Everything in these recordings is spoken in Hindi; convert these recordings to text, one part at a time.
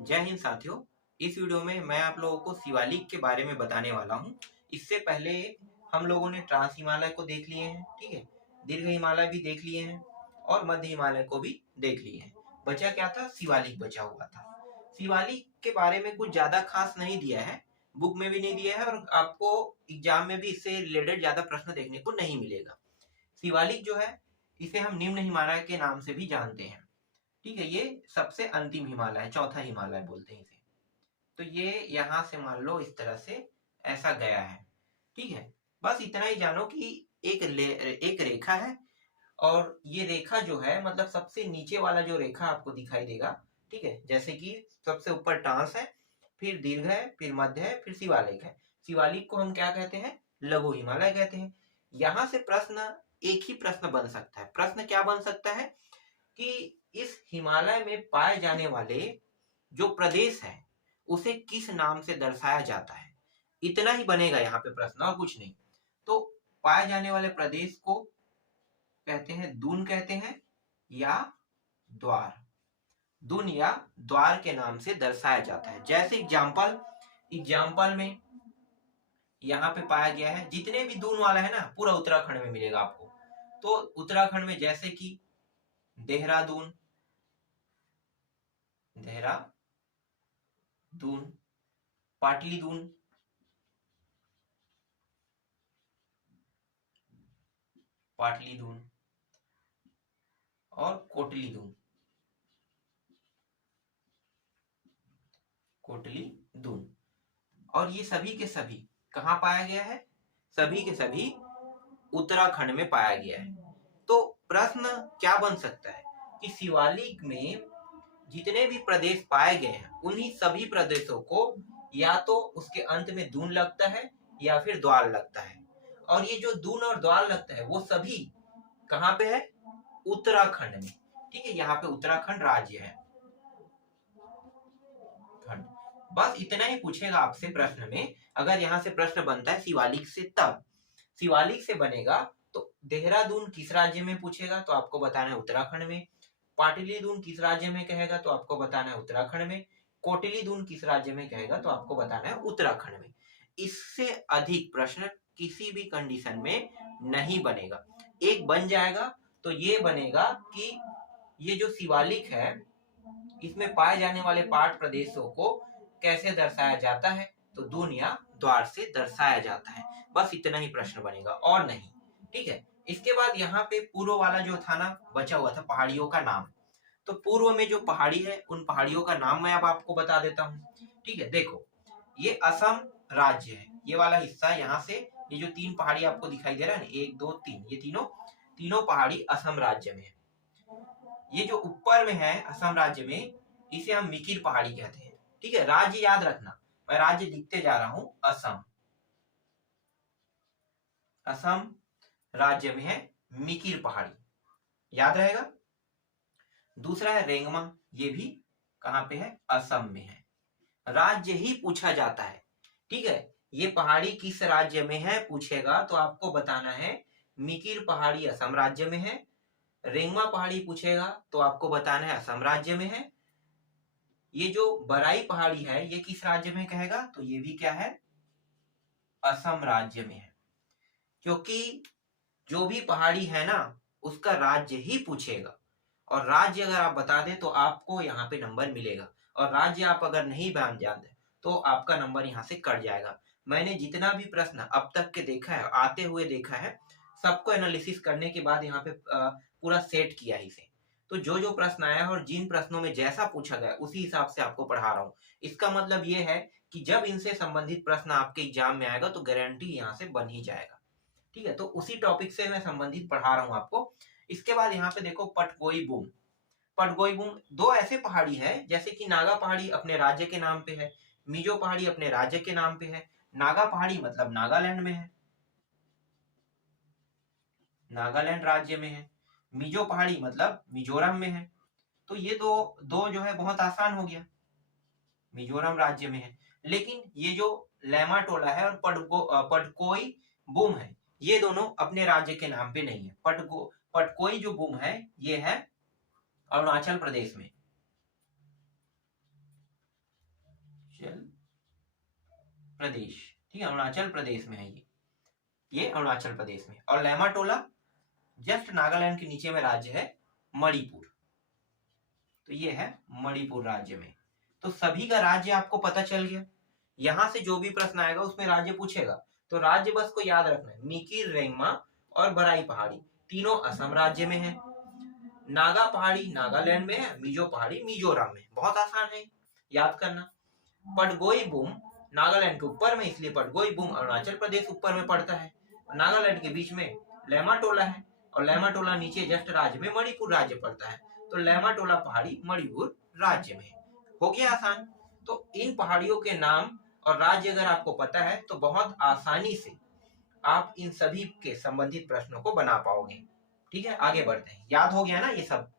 जय हिंद साथियों। इस वीडियो में मैं आप लोगों को शिवालिक के बारे में बताने वाला हूँ। इससे पहले हम लोगों ने ट्रांस हिमालय को देख लिए हैं, ठीक है। दीर्घ हिमालय भी देख लिए हैं और मध्य हिमालय को भी देख लिए हैं। बचा क्या था? शिवालिक बचा हुआ था। शिवालिक के बारे में कुछ ज्यादा खास नहीं दिया है, बुक में भी नहीं दिया है और आपको एग्जाम में भी इससे रिलेटेड ज्यादा प्रश्न देखने को नहीं मिलेगा। शिवालिक जो है इसे हम निम्न हिमालय के नाम से भी जानते हैं, ठीक है। ये सबसे अंतिम हिमालय है, चौथा हिमालय बोलते हैं इसे। तो ये यहां से मान लो इस तरह से ऐसा गया है, ठीक है। बस इतना ही जानो कि एक रेखा है और ये रेखा जो है मतलब सबसे नीचे वाला जो रेखा आपको दिखाई देगा, ठीक है। जैसे कि सबसे ऊपर ट्रांस है, फिर दीर्घ है, फिर मध्य है, फिर शिवालिक है। शिवालिक को हम क्या कहते हैं? लघु हिमालय कहते हैं। यहां से प्रश्न एक ही प्रश्न बन सकता है। प्रश्न क्या बन सकता है कि इस हिमालय में पाए जाने वाले जो प्रदेश है उसे किस नाम से दर्शाया जाता है, इतना ही बनेगा यहाँ पे प्रश्न और कुछ नहीं। तो पाए जाने वाले प्रदेश को कहते हैं दून कहते हैं या द्वार। दून या द्वार के नाम से दर्शाया जाता है। जैसे एग्जाम्पल में यहाँ पे पाया गया है, जितने भी दून वाला है ना पूरा उत्तराखंड में मिलेगा आपको। तो उत्तराखंड में जैसे कि देहरादून, देहरादून, पाटलीदून, पाटलीदून और कोटलीदून, कोटलीदून। और ये सभी के सभी कहाँ पाया गया है? सभी के सभी उत्तराखंड में पाया गया है। तो प्रश्न क्या बन सकता है कि शिवालिक में जितने भी प्रदेश पाए गए हैं उन्हीं सभी प्रदेशों को या तो उसके अंत में दून लगता है या फिर द्वार लगता है। और ये जो दून और द्वार लगता है वो सभी कहाँ पे है? उत्तराखंड में, ठीक है। यहाँ पे उत्तराखंड राज्य है, खंड। बस इतना ही पूछेगा आपसे प्रश्न में। अगर यहाँ से प्रश्न बनता है शिवालिक से, तब शिवालिक से बनेगा तो देहरादून किस राज्य में पूछेगा तो आपको बताना है उत्तराखंड में। पाटलीदून किस राज्य में कहेगा तो आपको बताना है उत्तराखंड में। कोटलीदून किस राज्य में कहेगा तो आपको बताना है उत्तराखंड में। इससे अधिक प्रश्न किसी भी कंडीशन में नहीं बनेगा। एक बन जाएगा तो ये बनेगा कि ये जो शिवालिक है इसमें पाए जाने वाले पाठ प्रदेशों को कैसे दर्शाया जाता है तो दून या द्वार से दर्शाया जाता है। बस इतना ही प्रश्न बनेगा और नहीं, ठीक है। इसके बाद यहाँ पे पूर्व वाला जो था ना बचा हुआ था पहाड़ियों का नाम। तो पूर्व में जो पहाड़ी है उन पहाड़ियों का नाम मैं अब आपको बता देता हूँ, ठीक है। देखो ये असम राज्य है, ये वाला हिस्सा यहाँ से ये जो तीन पहाड़ी आपको दिखाई दे रहा है ना, एक दो तीन, ये तीनों तीनों पहाड़ी असम राज्य में है। ये जो ऊपर में है असम राज्य में इसे हम मिकिर पहाड़ी कहते हैं, ठीक है। राज्य याद रखना, मैं राज्य लिखते जा रहा हूं असम। असम राज्य में है मिकिर पहाड़ी, याद रहेगा। दूसरा है रेंगमा, ये भी कहां पे है? असम में है। राज्य ही पूछा जाता है, ठीक है। ये पहाड़ी किस राज्य में है पूछेगा तो आपको बताना है मिकिर पहाड़ी असम राज्य में है। रेंगमा पहाड़ी पूछेगा तो आपको बताना है असम राज्य में है। ये जो बराई पहाड़ी है ये किस राज्य में कहेगा तो ये भी क्या है? असम राज्य में है। क्योंकि जो भी पहाड़ी है ना उसका राज्य ही पूछेगा और राज्य अगर आप बता दें तो आपको यहाँ पे नंबर मिलेगा और राज्य आप अगर नहीं जानते तो आपका नंबर यहाँ से कट जाएगा। मैंने जितना भी प्रश्न अब तक के देखा है, आते हुए देखा है, सबको एनालिसिस करने के बाद यहाँ पे पूरा सेट किया है इसे। तो जो जो प्रश्न आया है और जिन प्रश्नों में जैसा पूछा गया उसी हिसाब से आपको पढ़ा रहा हूँ। इसका मतलब ये है कि जब इनसे संबंधित प्रश्न आपके एग्जाम में आएगा तो गारंटी यहाँ से बन ही जाएगा, ठीक है। तो उसी टॉपिक से मैं संबंधित पढ़ा रहा हूँ आपको। इसके बाद यहाँ पे देखो पटगोई बूम। पटगोई बूम दो ऐसे पहाड़ी है, जैसे कि नागा पहाड़ी अपने राज्य के नाम पे है, मिजो पहाड़ी अपने राज्य के नाम पे है। नागा पहाड़ी मतलब नागालैंड में है, नागालैंड राज्य में है। मिजो पहाड़ी मतलब मिजोरम में है। तो ये दो दो जो है बहुत आसान हो गया, मिजोरम राज्य में है। लेकिन ये जो लैमा टोला है और पटकोई बूम है ये दोनों अपने राज्य के नाम पे नहीं है। पटकोई जो बूम है ये है अरुणाचल प्रदेश में, प्रदेश, ठीक है, अरुणाचल प्रदेश में है ये अरुणाचल प्रदेश में। और लेमाटोला जस्ट नागालैंड के नीचे में राज्य है मणिपुर, तो ये है मणिपुर राज्य में। तो सभी का राज्य आपको पता चल गया। यहां से जो भी प्रश्न आएगा उसमें राज्य पूछेगा, तो राज्य बस को याद रखना है, मिकिर रेंगमा और बराई पहाड़ी तीनों असम राज्य में है, नागा पहाड़ी नागालैंड में है, मिजो पहाड़ी मिजोरम में। बहुत आसान है याद करना। पटगोई बुम नागालैंड के ऊपर में, इसलिए पटगोई बुम अरुणाचल प्रदेश ऊपर में पड़ता है। नागालैंड के बीच में लेमाटोला है और लेमाटोला नीचे जस्ट राज्य में मणिपुर राज्य पड़ता है, तो लेमाटोला पहाड़ी मणिपुर राज्य में। हो गया आसान। तो इन पहाड़ियों के नाम और राज्य अगर आपको पता है तो बहुत आसानी से आप इन सभी के संबंधित प्रश्नों को बना पाओगे। ठीक है, आगे बढ़ते हैं। याद हो गया ना ये सब?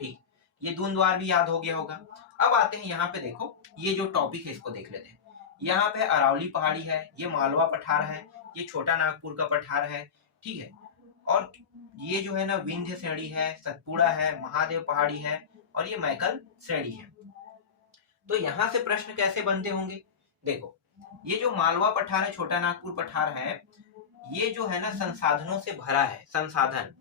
ठीक, ये द्वंद्वार भी याद हो गया होगा। अब आते हैं यहाँ पे, देखो ये जो टॉपिक है इसको देख लेते हैं। यहाँ पे अरावली पहाड़ी है, ये मालवा पठार है, ये छोटा नागपुर का पठार है, ठीक है। और ये जो है ना विंध्य श्रेणी है, सतपुड़ा है, महादेव पहाड़ी है और ये मैकल श्रेणी है। तो यहाँ से प्रश्न कैसे बनते होंगे? देखो ये जो मालवा पठार है, छोटा नागपुर पठार है, ये जो है ना संसाधनों से भरा है। संसाधन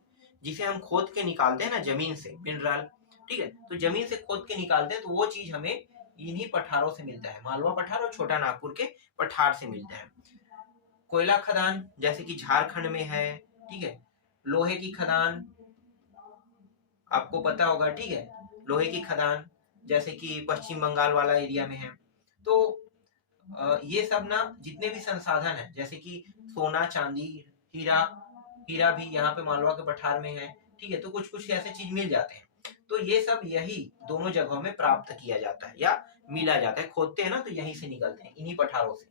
जिसे हम खोद के निकालते हैं ना जमीन से, मिनरल, ठीक है, तो जमीन से खोद के निकालते हैं तो वो चीज हमें इन्हीं पठारों से मिलता है, मालवा पठार और छोटा नागपुर के पठार से मिलता है। कोयला खदान जैसे कि झारखंड में है, ठीक है, लोहे की खदान आपको पता होगा, ठीक है, लोहे की खदान जैसे कि पश्चिम बंगाल वाला एरिया में है। तो ये सब ना जितने भी संसाधन है जैसे कि सोना चांदी हीरा, हीरा भी यहाँ पे मालवा के पठार में है, ठीक है, तो कुछ कुछ ऐसे चीज मिल जाते हैं। तो ये सब यही दोनों जगहों में प्राप्त किया जाता है या मिला जाता है, खोदते हैं ना तो यहीं से निकलते हैं, इन्हीं पठारों से,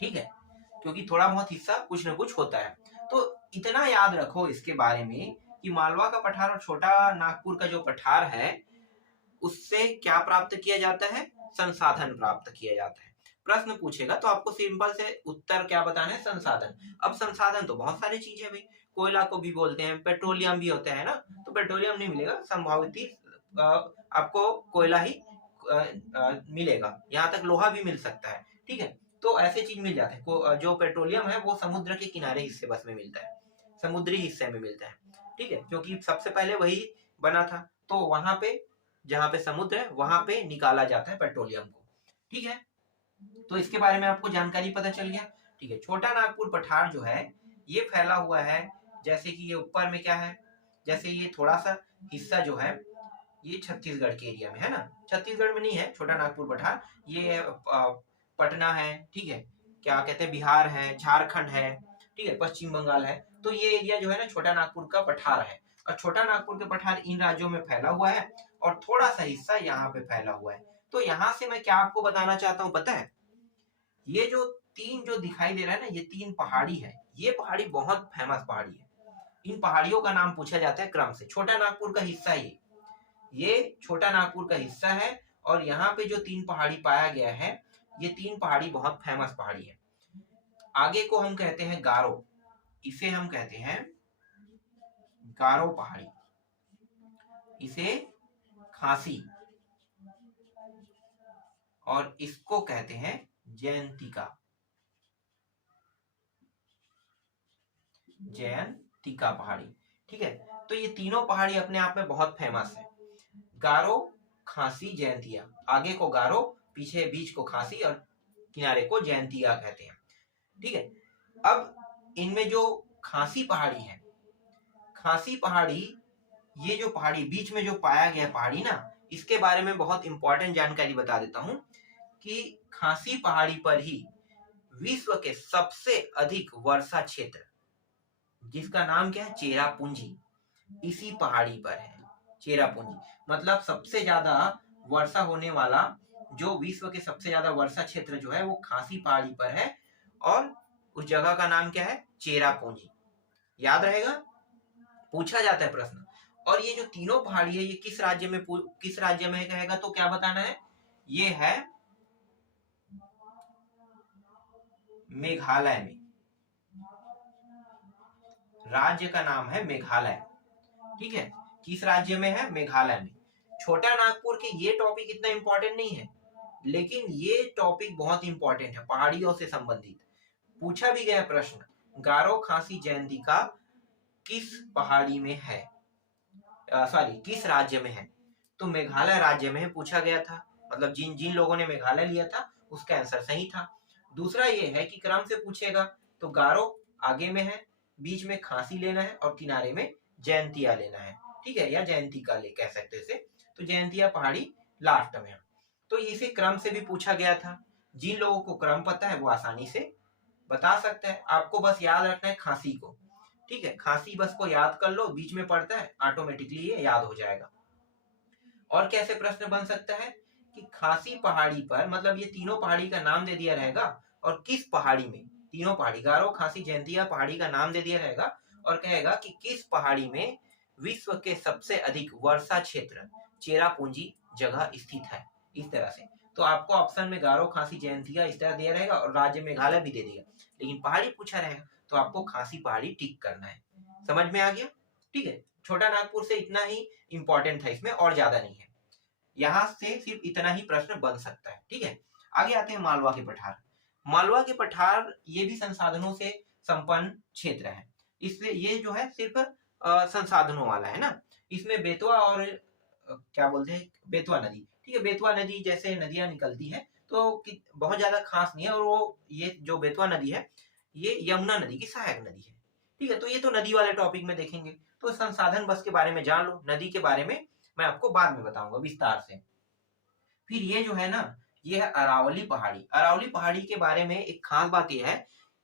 ठीक है, क्योंकि थोड़ा बहुत हिस्सा कुछ न कुछ होता है। तो इतना याद रखो इसके बारे में कि मालवा का पठार और छोटा नागपुर का जो पठार है उससे क्या प्राप्त किया जाता है? संसाधन प्राप्त किया जाता है। प्रश्न पूछेगा तो आपको सिंपल से उत्तर क्या बताना है? संसाधन। अब संसाधन तो बहुत सारी चीजें भाई, कोयला को भी बोलते हैं, पेट्रोलियम भी होता है ना, तो पेट्रोलियम नहीं मिलेगा, संभावित आपको कोयला ही मिलेगा, यहाँ तक लोहा भी मिल सकता है, ठीक है। तो ऐसे चीज मिल जाते हैं। जो पेट्रोलियम है वो समुद्र के किनारे हिस्से बस में मिलता है, समुद्री हिस्से में मिलता है, ठीक है, क्योंकि सबसे पहले वही बना था, तो वहां पे जहाँ पे समुद्र है वहां पे निकाला जाता है पेट्रोलियम को, ठीक है। तो इसके बारे में आपको जानकारी पता चल गया, ठीक है। छोटा नागपुर पठार जो है ये फैला हुआ है, जैसे कि ये ऊपर में क्या है, जैसे ये थोड़ा सा हिस्सा जो है ये छत्तीसगढ़ के एरिया में है ना, छत्तीसगढ़ में नहीं है छोटा नागपुर पठार, ये पटना है, ठीक है, क्या कहते हैं बिहार है, झारखंड है, ठीक है, पश्चिम बंगाल है, तो ये एरिया जो है ना छोटा नागपुर का पठार है। और छोटा नागपुर के पठार इन राज्यों में फैला हुआ है और थोड़ा सा हिस्सा यहाँ पे फैला हुआ है। तो यहाँ से मैं क्या आपको बताना चाहता हूँ पता है? ये जो तीन जो दिखाई दे रहा है ना, ये तीन पहाड़ी है, ये पहाड़ी बहुत फेमस पहाड़ी है। इन पहाड़ियों का नाम पूछा जाता है क्रम से। छोटा नागपुर का हिस्सा ये छोटा नागपुर का हिस्सा है और यहाँ पे जो तीन पहाड़ी पाया गया है, ये तीन पहाड़ी बहुत फेमस पहाड़ी है। आगे को हम कहते हैं गारो, इसे हम कहते हैं गारो पहाड़ी, इसे खासी, और इसको कहते हैं जयंतिका, जयंतिका पहाड़ी, ठीक है। तो ये तीनों पहाड़ी अपने आप में बहुत फेमस है, गारो, खासी, जयंतिया। आगे को गारो, पीछे बीच को खासी और किनारे को जयंतिया कहते हैं, ठीक है। अब इनमें जो खासी पहाड़ी है, खासी पहाड़ी, ये जो पहाड़ी बीच में जो पाया गया पहाड़ी ना, इसके बारे में बहुत इंपॉर्टेंट जानकारी बता देता हूं कि खासी पहाड़ी पर ही विश्व के सबसे अधिक वर्षा क्षेत्र, जिसका नाम क्या है? चेरापूंजी, इसी पहाड़ी पर है। चेरापूंजी मतलब सबसे ज्यादा वर्षा होने वाला, जो विश्व के सबसे ज्यादा वर्षा क्षेत्र जो है वो खासी पहाड़ी पर है, और उस जगह का नाम क्या है? चेरापूंजी। याद रहेगा, पूछा जाता है प्रश्न। और ये जो तीनों पहाड़ी है ये किस राज्य में कहेगा तो क्या बताना है? ये है मेघालय में, राज्य का नाम है मेघालय, ठीक है। किस राज्य में है? मेघालय में। छोटा नागपुर के ये टॉपिक इतना इंपॉर्टेंट नहीं है, लेकिन ये टॉपिक बहुत इंपॉर्टेंट है, पहाड़ियों से संबंधित पूछा भी गया प्रश्न, गारो खासी जयंती का किस पहाड़ी में है, सॉरी किस राज्य में है? तो मेघालय राज्य में पूछा गया था, मतलब जिन जिन लोगों ने मेघालय लिया था उसका आंसर सही था। दूसरा ये है कि क्रम से पूछेगा तो गारो आगे में है, बीच में खांसी लेना है और किनारे में जयंतिया लेना है, ठीक है, या जयंतिका ले कह सकते हैं इसे। तो जयंतिया पहाड़ी लास्ट में है। तो इसे क्रम से भी पूछा गया था। जिन लोगों को क्रम पता है वो आसानी से बता सकते हैं। आपको बस याद रखना है खांसी को, ठीक है, खांसी बस को याद कर लो, बीच में पड़ता है, ऑटोमेटिकली ये याद हो जाएगा। और कैसे प्रश्न बन सकता है कि खासी पहाड़ी पर, मतलब ये तीनों पहाड़ी का नाम दे दिया रहेगा और किस पहाड़ी में, तीनों पहाड़ी गारो खासी जयंतिया पहाड़ी का नाम दे दिया रहेगा और कहेगा कि किस पहाड़ी में विश्व के सबसे अधिक वर्षा क्षेत्र चेरापूंजी जगह स्थित है, इस तरह से। तो आपको ऑप्शन में गारो खासी जयंतिया इस तरह दिया रहेगा और राज्य मेघालय भी दे दिया, लेकिन पहाड़ी पूछा रहेगा तो आपको खासी पहाड़ी टिक करना है। समझ में आ गया? ठीक है, छोटा नागपुर से इतना ही इंपॉर्टेंट था, इसमें और ज्यादा नहीं है। यहाँ से सिर्फ इतना ही प्रश्न बन सकता है, ठीक है। आगे आते हैं मालवा के पठार। मालवा के पठार ये भी संसाधनों से संपन्न क्षेत्र है, इसलिए ये जो है सिर्फ संसाधनों वाला है ना। इसमें बेतवा और क्या बोलते हैं, बेतवा नदी, ठीक है, बेतवा नदी जैसे नदियां निकलती है तो बहुत ज्यादा खास नहीं है। और वो ये जो बेतवा नदी है ये यमुना नदी की सहायक नदी है, ठीक है। तो ये तो नदी वाले टॉपिक में देखेंगे। तो संसाधन बस के बारे में जान लो, नदी के बारे में मैं आपको बाद में बताऊंगा विस्तार से। फिर ये जो है ना, ये है अरावली पहाड़ी। अरावली पहाड़ी के बारे में एक खास बात यह है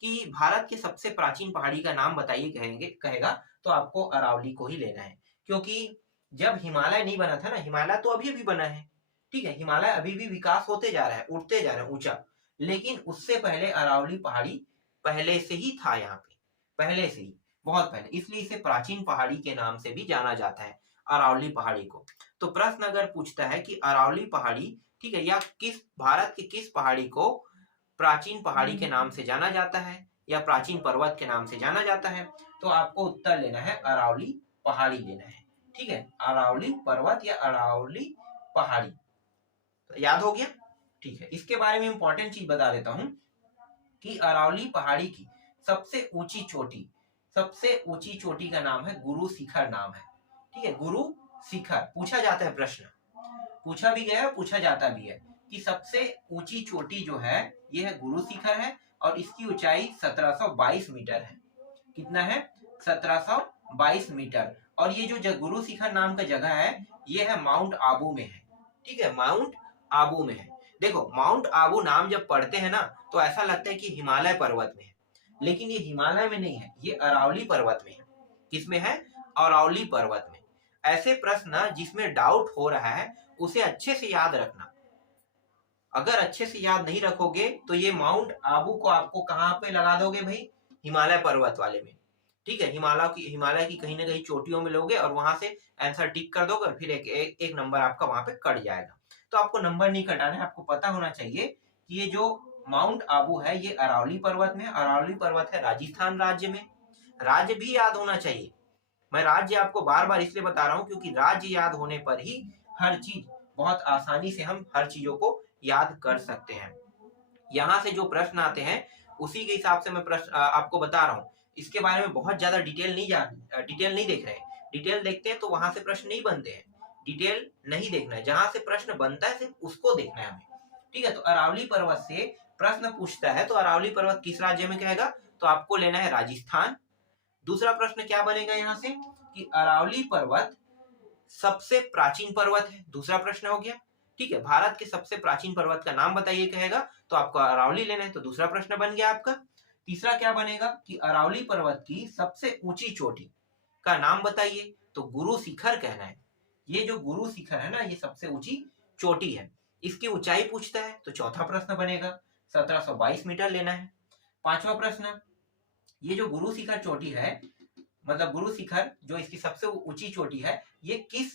कि भारत के सबसे प्राचीन पहाड़ी का नाम बताइए कहेंगे कहेगा तो आपको अरावली को ही लेना है, क्योंकि जब हिमालय नहीं बना था ना, हिमालय तो अभी अभी बना है, ठीक है, हिमालय अभी भी विकास होते जा रहा है, उठते जा रहा है ऊंचा, लेकिन उससे पहले अरावली पहाड़ी पहले से ही था यहाँ पे, पहले से ही, बहुत पहले, इसलिए इसे प्राचीन पहाड़ी के नाम से भी जाना जाता है, अरावली पहाड़ी को। तो प्रश्न अगर पूछता है कि अरावली पहाड़ी, ठीक है, या किस भारत की किस पहाड़ी को प्राचीन पहाड़ी के नाम से जाना जाता है या प्राचीन पर्वत के नाम से जाना जाता है, तो आपको उत्तर लेना है अरावली पहाड़ी लेना है, ठीक है, अरावली पर्वत या अरावली पहाड़ी। तो याद हो गया? ठीक है, इसके बारे में इंपॉर्टेंट चीज बता देता हूं कि अरावली पहाड़ी की सबसे ऊंची चोटी, सबसे ऊंची चोटी का नाम है गुरु शिखर नाम है, ठीक है, गुरु शिखर। पूछा जाता है प्रश्न, पूछा भी गया है, पूछा जाता भी है कि सबसे ऊंची चोटी जो है ये है गुरु शिखर है और इसकी ऊंचाई 1722 मीटर है। कितना है? 1722 मीटर। और ये जो गुरु शिखर नाम का जगह है ये है माउंट आबू में है, ठीक है, माउंट आबू में है। देखो माउंट आबू नाम जब पढ़ते हैं ना तो ऐसा लगता है कि हिमालय पर्वत में है, लेकिन ये हिमालय में नहीं है, ये अरावली पर्वत में है। किसमें है? अरावली पर्वत में। ऐसे प्रश्न जिसमें डाउट हो रहा है उसे अच्छे से याद रखना। अगर अच्छे से याद नहीं रखोगे तो ये माउंट आबू को आपको कहां पे लगा दोगे भाई? हिमालय पर्वत वाले में, ठीक है, हिमालय की कहीं ना कहीं चोटियों में लोगे और वहां से आंसर टिक कर दोगे, फिर एक नंबर आपका वहां पे कट जाएगा। तो आपको नंबर नहीं कटाना है, आपको पता होना चाहिए कि ये जो माउंट आबू है ये अरावली पर्वत में, अरावली पर्वत है राजस्थान राज्य में। राज्य भी याद होना चाहिए। मैं राज्य आपको बार बार इसलिए बता रहा हूं क्योंकि राज्य याद होने पर ही हर चीज बहुत आसानी से हम हर चीजों को याद कर सकते हैं। यहाँ से जो प्रश्न आते हैं उसी के हिसाब से मैं प्रश्न आपको बता रहा हूँ। इसके बारे में बहुत ज्यादा डिटेल नहीं देख रहे हैं। डिटेल देखते हैं तो वहां से प्रश्न नहीं बनते हैं, डिटेल नहीं देखना है, जहां से प्रश्न बनता है सिर्फ उसको देखना है हमें, ठीक है। तो अरावली पर्वत से प्रश्न पूछता है तो अरावली पर्वत किस राज्य में कहेगा, तो आपको लेना है राजस्थान। दूसरा प्रश्न क्या बनेगा यहाँ से कि अरावली पर्वत सबसे प्राचीन पर्वत है, दूसरा प्रश्न हो गया, ठीक है। भारत के सबसे प्राचीन पर्वत का नाम बताइए कहेगा तो आपको अरावली लेना है, तो दूसरा प्रश्न बन गया आपका। तीसरा क्या बनेगा कि अरावली पर्वत की सबसे ऊंची चोटी का नाम बताइए, तो गुरु शिखर कहना है। ये जो गुरु शिखर है ना ये सबसे ऊंची चोटी है, इसकी ऊंचाई पूछता है तो चौथा प्रश्न बनेगा 1722 मीटर लेना है। पांचवा प्रश्न, ये जो गुरु शिखर चोटी है, मतलब गुरु शिखर जो इसकी सबसे ऊंची चोटी है ये किस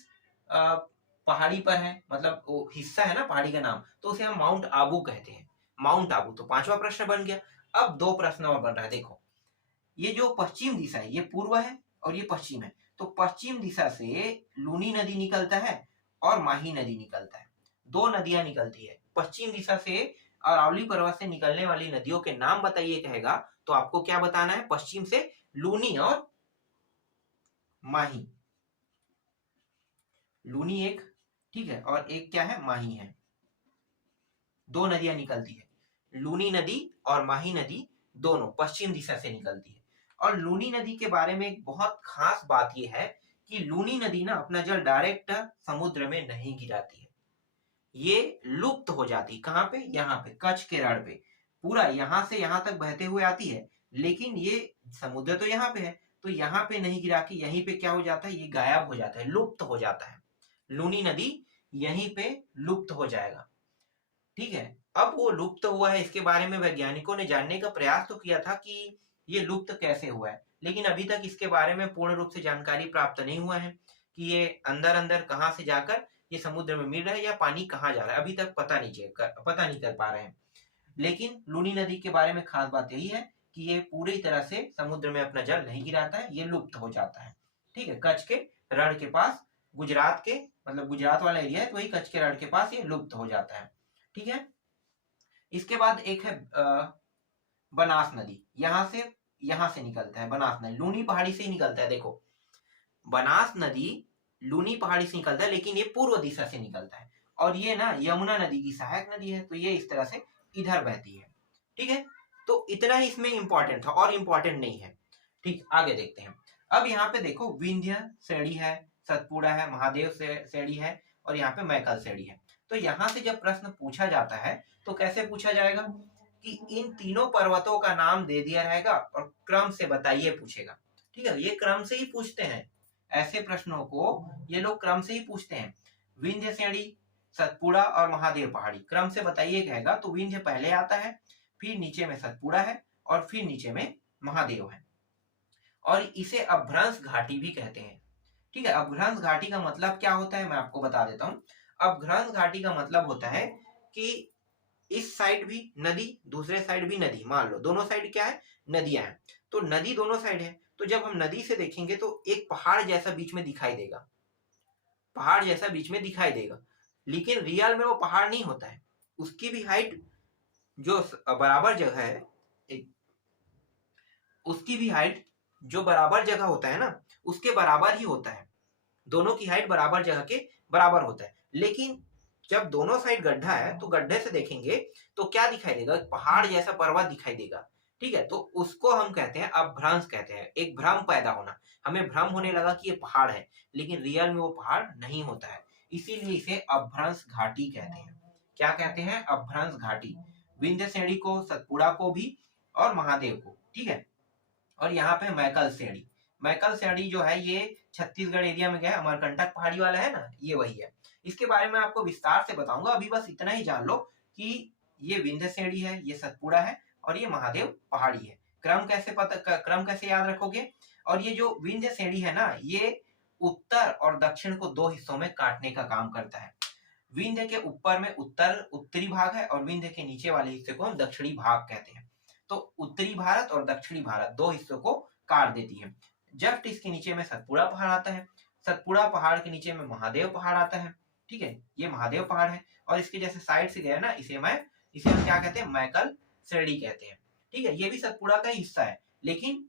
पहाड़ी पर है, मतलब वो हिस्सा है ना पहाड़ी का नाम, तो उसे हम माउंट आबू कहते हैं, माउंट आबू। तो पांचवा प्रश्न बन गया। अब दो प्रश्न और बन रहा है, देखो ये जो पश्चिम दिशा है ये पूर्व है और ये पश्चिम है, तो पश्चिम दिशा से लूनी नदी निकलता है और माही नदी निकलता है, दो नदियां निकलती है पश्चिम दिशा से, अरावली पर्वत से निकलने वाली नदियों के नाम बताइए कहेगा तो आपको क्या बताना है? पश्चिम से लूनी और माही। लूनी एक, ठीक है, और एक क्या है? माही है। दो नदियां निकलती है, लूनी नदी और माही नदी दोनों पश्चिम दिशा से निकलती है। और लूनी नदी के बारे में एक बहुत खास बात यह है कि लूनी नदी ना अपना जल डायरेक्ट समुद्र में नहीं गिराती है, ये लुप्त हो जाती। कहाँ पे? यहाँ पे कच्छ के रण पे, पूरा यहाँ से यहाँ तक बहते हुए आती है, लेकिन ये समुद्र तो यहाँ पे है, तो यहाँ पे नहीं गिरा के यहीं पे क्या हो जाता है? ये गायब हो जाता है, लुप्त हो जाता है। लूनी नदी यहीं पे लुप्त हो जाएगा, ठीक है। अब वो लुप्त हुआ है, इसके बारे में वैज्ञानिकों ने जानने का प्रयास तो किया था कि ये लुप्त कैसे हुआ है, लेकिन अभी तक इसके बारे में पूर्ण रूप से जानकारी प्राप्त नहीं हुआ है कि ये अंदर अंदर कहाँ से जाकर ये समुद्र में मिल रहा है या पानी कहाँ जा रहा है, अभी तक पता नहीं कर पा रहे हैं। लेकिन लूनी नदी के बारे में खास बात यही है कि ये पूरी तरह से समुद्र में अपना जल नहीं गिराता है, ये लुप्त हो जाता है, ठीक है। कच्छ के रण के पास, गुजरात के, मतलब गुजरात वाला एरिया है, तो वही कच्छ के रण के पास ये लुप्त हो जाता है, ठीक है। इसके बाद एक है बनास नदी, यहाँ से निकलता है बनास नदी, लूनी पहाड़ी से ही निकलता है। देखो, बनास नदी लूनी पहाड़ी से निकलता है, लेकिन ये पूर्व दिशा से निकलता है, और ये ना यमुना नदी की सहायक नदी है, तो ये इस तरह से इधर बहती है, ठीक है। तो इतना ही इसमें इंपॉर्टेंट था, और इंपॉर्टेंट नहीं है, ठीक। आगे देखते हैं। अब यहाँ पे देखो, विंध्य श्रेणी है, सतपुड़ा है, महादेव श्रेणी है, और यहाँ पे मैकल श्रेणी है। तो यहाँ से जब प्रश्न पूछा जाता है तो कैसे पूछा जाएगा कि इन तीनों पर्वतों का नाम दे दिया रहेगा और क्रम से बताइए पूछेगा, ठीक है। ये क्रम से ही पूछते हैं, ऐसे प्रश्नों को ये लोग क्रम से ही पूछते हैं। विंध्य श्रेणी, सतपुड़ा और महादेव पहाड़ी, क्रम से बताइए कहेगा तो विंध्य पहले आता है, फिर नीचे में सतपुड़ा है, और फिर नीचे में महादेव है। और इसे अभ्रंश घाटी भी कहते हैं, ठीक है। अभ्रंश घाटी का मतलब क्या होता है मैं आपको बता देता हूँ। अभ्रंश घाटी का मतलब होता है कि इस साइड भी नदी, दूसरे साइड भी नदी, मान लो दोनों साइड क्या है? नदियां हैं, तो नदी दोनों साइड है, तो जब हम नदी से देखेंगे तो एक पहाड़ जैसा बीच में दिखाई देगा, पहाड़ जैसा बीच में दिखाई देगा, लेकिन रियल में वो पहाड़ नहीं होता है। उसकी भी हाइट जो बराबर जगह है, उसकी भी हाइट जो बराबर जगह होता है ना, उसके बराबर ही होता है, दोनों की हाइट बराबर जगह के बराबर होता है। लेकिन जब दोनों साइड गड्ढा है तो गड्ढे से देखेंगे तो क्या दिखाई देगा? पहाड़ जैसा पर्वत दिखाई देगा, ठीक है। तो उसको हम कहते हैं अभ्रंश कहते हैं, एक भ्रम पैदा होना, हमें भ्रम होने लगा कि ये पहाड़ है, लेकिन रियल में वो पहाड़ नहीं होता है, इसीलिए इसे अभ्रंश घाटी कहते हैं। क्या कहते हैं? अभ्रंश घाटी। विंध्य श्रेणी को, सतपुड़ा को भी, और महादेव को, ठीक है। और यहाँ पे मैकल श्रेणी, मैकल श्रेणी जो है ये छत्तीसगढ़ एरिया में गया, अमरकंटक पहाड़ी वाला है ना, ये वही है। इसके बारे में आपको विस्तार से बताऊंगा, अभी बस इतना ही जान लो कि ये विंध्य श्रेणी है, ये सतपुड़ा है, और ये महादेव पहाड़ी है। क्रम कैसे याद रखोगे? और ये जो विंध्य श्रेणी है ना, ये उत्तर और दक्षिण को दो हिस्सों में काटने का काम करता है। विंध्य के ऊपर में उत्तरी भाग है, और विंध्य के नीचे वाले हिस्से को हम दक्षिणी भाग कहते हैं। तो उत्तरी भारत और दक्षिणी भारत दो हिस्सों को काट देती है। जस्ट इसके नीचे में सतपुड़ा पहाड़ आता है, सतपुड़ा पहाड़ के नीचे में महादेव पहाड़ आता है, ठीक है। ये महादेव पहाड़ है, और इसके जैसे साइड से गया ना, इसे हम क्या कहते हैं? मैकल श्रेणी कहते हैं, ठीक है। ये भी सतपुड़ा का हिस्सा है, लेकिन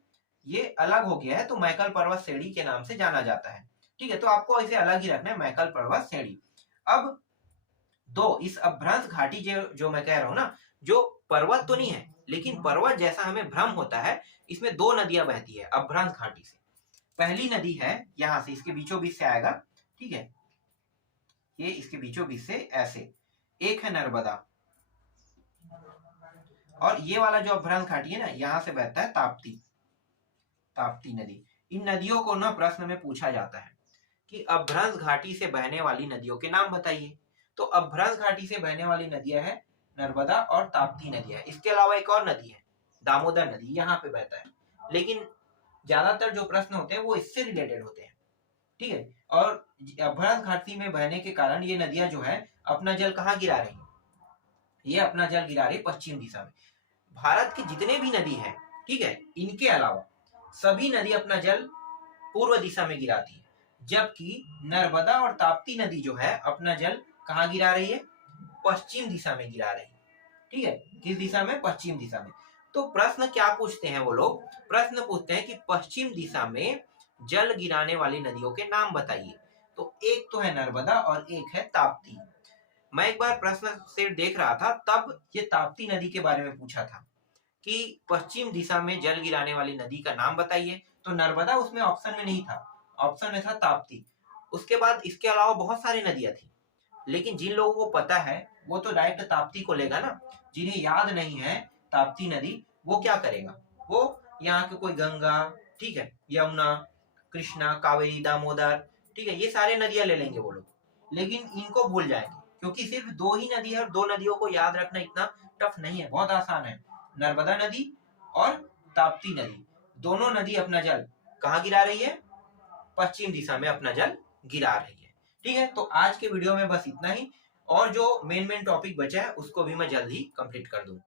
ये अलग हो गया है, तो मैकल पर्वत श्रेणी के नाम से जाना जाता है, ठीक है। तो आपको इसे अलग ही रखना है, मैकल पर्वत श्रेणी। अब दो, इस अभ्रंश घाटी जो मैं कह रहा हूं ना, जो पर्वत तो नहीं है, लेकिन पर्वत जैसा हमें भ्रम होता है, इसमें दो नदियां बहती है अभ्रंश घाटी से। पहली नदी है यहां से, इसके बीचों बीच से आएगा, ठीक है, ये इसके बीचों बीच से ऐसे, एक है नर्मदा, और ये वाला जो अभ्रंश घाटी है ना, यहां से बहता है ताप्ती नदी। इन नदियों को ना प्रश्न में पूछा जाता है कि अभ्रंश घाटी से बहने वाली नदियों के नाम बताइए। तो अभ्रंश घाटी से बहने वाली नदियां है नर्मदा और ताप्ती नदियां। इसके अलावा एक और नदी है, दामोदर नदी, यहाँ पे बहता है, लेकिन ज्यादातर जो प्रश्न होते हैं वो इससे रिलेटेड होते हैं, ठीक है। और अभ्रंश घाटी में बहने के कारण ये नदियां जो है अपना जल कहाँ गिरा रही? ये अपना जल गिरा रही पश्चिम दिशा में। भारत की जितने भी नदी है, ठीक है, इनके अलावा सभी नदी अपना जल पूर्व दिशा में गिराती है, जबकि नर्मदा और ताप्ती नदी जो है अपना जल कहाँ गिरा रही है? पश्चिम दिशा में गिरा रही है। ठीक है, किस दिशा में? पश्चिम दिशा में। तो प्रश्न क्या पूछते हैं वो लोग? प्रश्न पूछते हैं कि पश्चिम दिशा में जल गिराने वाली नदियों के नाम बताइए। तो एक तो है नर्मदा और एक है ताप्ती। मैं एक बार प्रश्न सेट देख रहा था, तब ये ताप्ती नदी के बारे में पूछा था कि पश्चिम दिशा में जल गिराने वाली नदी का नाम बताइए। तो नर्मदा उसमें ऑप्शन में नहीं था, ऑप्शन में था ताप्ती। उसके बाद इसके अलावा बहुत सारी नदियां थी, लेकिन जिन लोगों को पता है वो तो डायरेक्ट ताप्ती को लेगा ना। जिन्हें याद नहीं है ताप्ती नदी, वो क्या करेगा? वो यहाँ के कोई गंगा, ठीक है, यमुना, कृष्णा, कावेरी, दामोदर, ठीक है, ये सारे नदियां ले लेंगे वो लोग, लेकिन इनको भूल जाएंगे, क्योंकि सिर्फ दो ही नदी है और दो नदियों को याद रखना इतना टफ नहीं है, बहुत आसान है। नर्मदा नदी और ताप्ती नदी, दोनों नदी अपना जल कहाँ गिरा रही है? पश्चिम दिशा में अपना जल गिरा रही है। ठीक है, तो आज के वीडियो में बस इतना ही, और जो मेन टॉपिक बचा है उसको भी मैं जल्द ही कंप्लीट कर दूं।